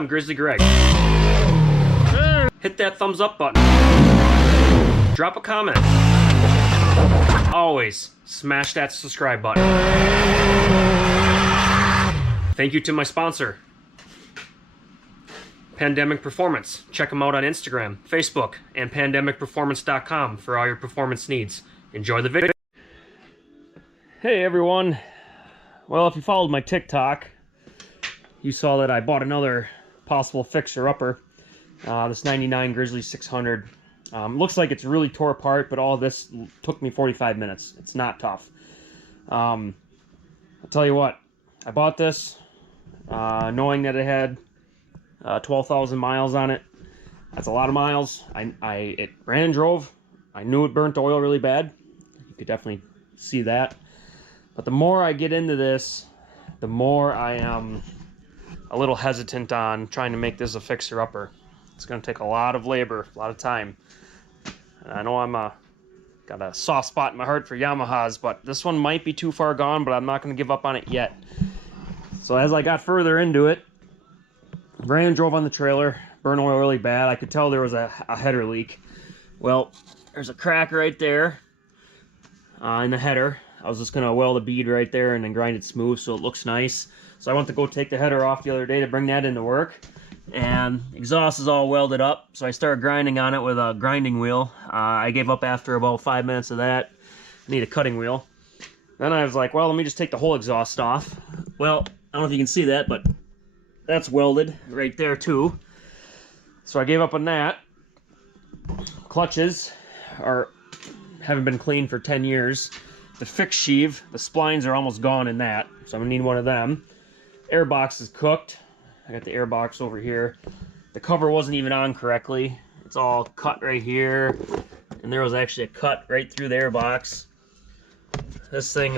I'm Grizzly Greg. Hit that thumbs up button. Drop a comment. Always smash that subscribe button. Thank you to my sponsor, Pandemic Performance. Check them out on Instagram, Facebook, and pandemicperformance.com for all your performance needs. Enjoy the video. Hey everyone. Well, if you followed my TikTok, you saw that I bought another possible fixer-upper. This 99 Grizzly 600. Looks like it's really tore apart, but all this took me 45 minutes. It's not tough. I'll tell you what, I bought this knowing that it had 12,000 miles on it. That's a lot of miles. It ran and drove. I knew it burnt oil really bad. You could definitely see that. But the more I get into this, the more I am a little hesitant on trying to make this a fixer-upper. It's going to take a lot of labor, a lot of time. And I know I'm got a soft spot in my heart for Yamahas, but this one might be too far gone, but I'm not going to give up on it yet. So as I got further into it, ran and drove on the trailer, burned oil really bad. I could tell there was a header leak. Well, there's a crack right there in the header. I was just going to weld a bead right there and then grind it smooth so it looks nice. So I went to go take the header off the other day to bring that into work. And exhaust is all welded up, so I started grinding on it with a grinding wheel. I gave up after about 5 minutes of that. I need a cutting wheel. Then I was like, well, let me just take the whole exhaust off. Well, I don't know if you can see that, but that's welded right there too. So I gave up on that. Clutches haven't been cleaned for 10 years. The fixed sheave, the splines are almost gone in that, so I'm gonna need one of them. Airbox is cooked. I got the airbox over here. The cover wasn't even on correctly. It's all cut right here, and there was actually a cut right through the airbox. This thing,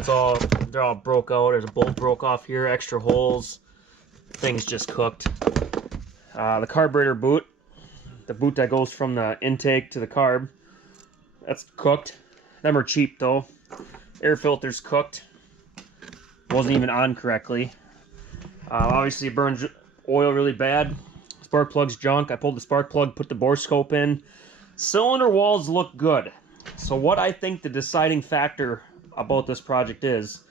they're all broke out. There's a bolt broke off here, extra holes. Thing's just cooked. The carburetor boot, the boot that goes from the intake to the carb, that's cooked. Them are cheap though. Air filter's cooked. Wasn't even on correctly. Obviously it burns oil really bad. Spark plug's junk. I pulled the spark plug, put the bore scope in. Cylinder walls look good. So what I think the deciding factor about this project is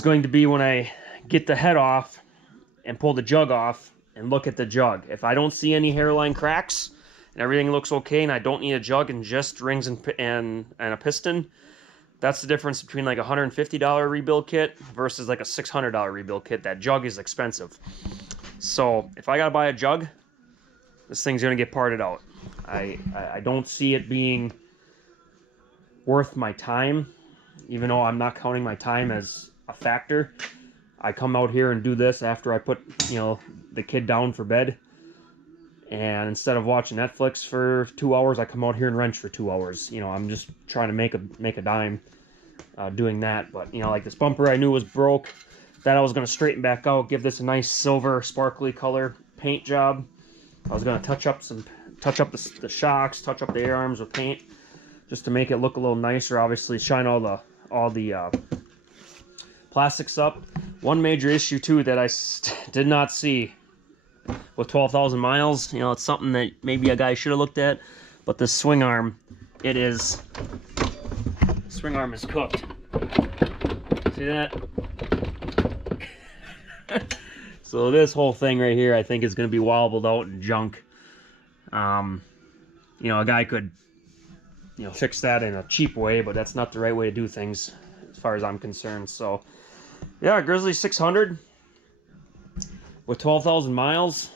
going to be when I get the head off and pull the jug off and look at the jug. If I don't see any hairline cracks and everything looks okay and I don't need a jug and just rings and a piston, that's the difference between like a $150 rebuild kit versus like a $600 rebuild kit. That jug is expensive. So if I gotta buy a jug, this thing's gonna get parted out. I don't see it being worth my time, even though I'm not counting my time as a factor. I come out here and do this after I put, the kid down for bed. And instead of watching Netflix for 2 hours, I come out here and wrench for 2 hours. I'm just trying to make a dime doing that. But, like this bumper I knew was broke. That I was going to straighten back out, give this a nice silver sparkly color paint job. I was going to touch up the shocks, touch up the air arms with paint, just to make it look a little nicer. Obviously, shine all the plastics up. One major issue too that I did not see with 12,000 miles, it's something that maybe a guy should have looked at, but the swing arm, swing arm is cooked. See that? So this whole thing right here, I think, is going to be wobbled out and junk. A guy could, fix that in a cheap way, but that's not the right way to do things, as far as I'm concerned. So, yeah, Grizzly 600 with 12,000 miles.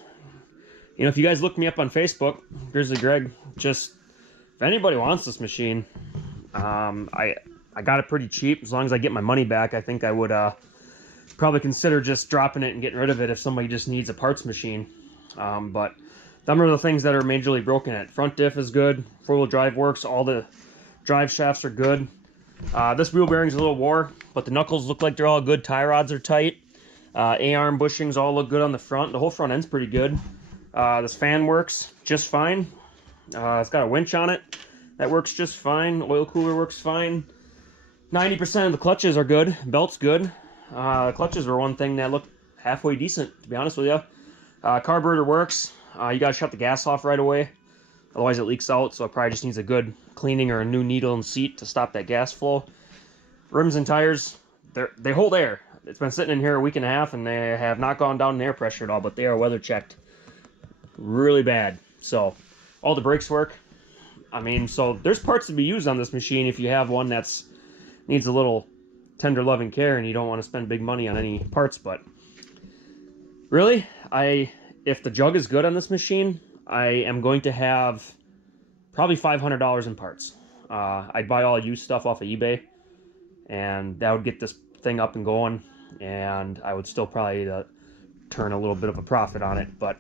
If you guys look me up on Facebook, Grizzly Greg, if anybody wants this machine, I got it pretty cheap. As long as I get my money back, I think I would probably consider just dropping it and getting rid of it if somebody just needs a parts machine. But them are the things that are majorly broken at. Front diff is good. Four-wheel drive works. All the drive shafts are good. This wheel bearing's a little wore, but the knuckles look like they're all good. Tie rods are tight. A-arm bushings all look good on the front. The whole front end's pretty good. This fan works just fine. It's got a winch on it. That works just fine. Oil cooler works fine. 90% of the clutches are good. Belt's good. The clutches were one thing that looked halfway decent, to be honest with you. Carburetor works. You gotta shut the gas off right away, otherwise it leaks out, so it probably just needs a good cleaning or a new needle and seat to stop that gas flow. Rims and tires, they hold air. It's been sitting in here a week and a half and they have not gone down in air pressure at all, but they are weather checked really bad. So all the brakes work. I mean, so there's parts to be used on this machine if you have one that's needs a little tender loving care and you don't want to spend big money on any parts. But really, if the jug is good on this machine, I am going to have probably $500 in parts. I'd buy all used stuff off of eBay, and that would get this thing up and going, and I would still probably turn a little bit of a profit on it. But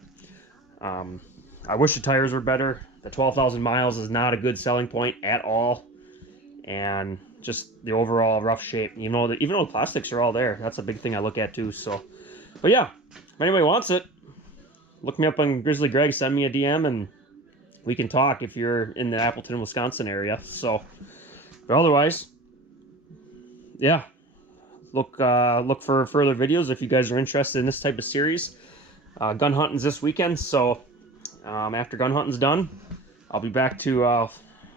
I wish the tires were better. The 12,000 miles is not a good selling point at all, and just the overall rough shape. You know, that even though the plastics are all there, that's a big thing I look at too. So, but yeah, if anybody wants it, look me up on Grizzly Greg, send me a DM, and we can talk if you're in the Appleton, Wisconsin area. So, but otherwise, yeah, look for further videos if you guys are interested in this type of series. Gun hunting's this weekend, so after gun hunting's done, I'll be back to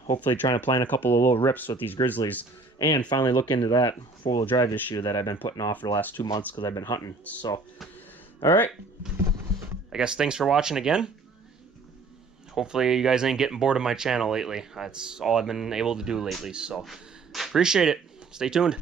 hopefully trying to plan a couple of little rips with these Grizzlies and finally look into that four-wheel drive issue that I've been putting off for the last 2 months because I've been hunting. So, all right, I guess thanks for watching again. Hopefully you guys ain't getting bored of my channel lately. That's all I've been able to do lately, so appreciate it. Stay tuned.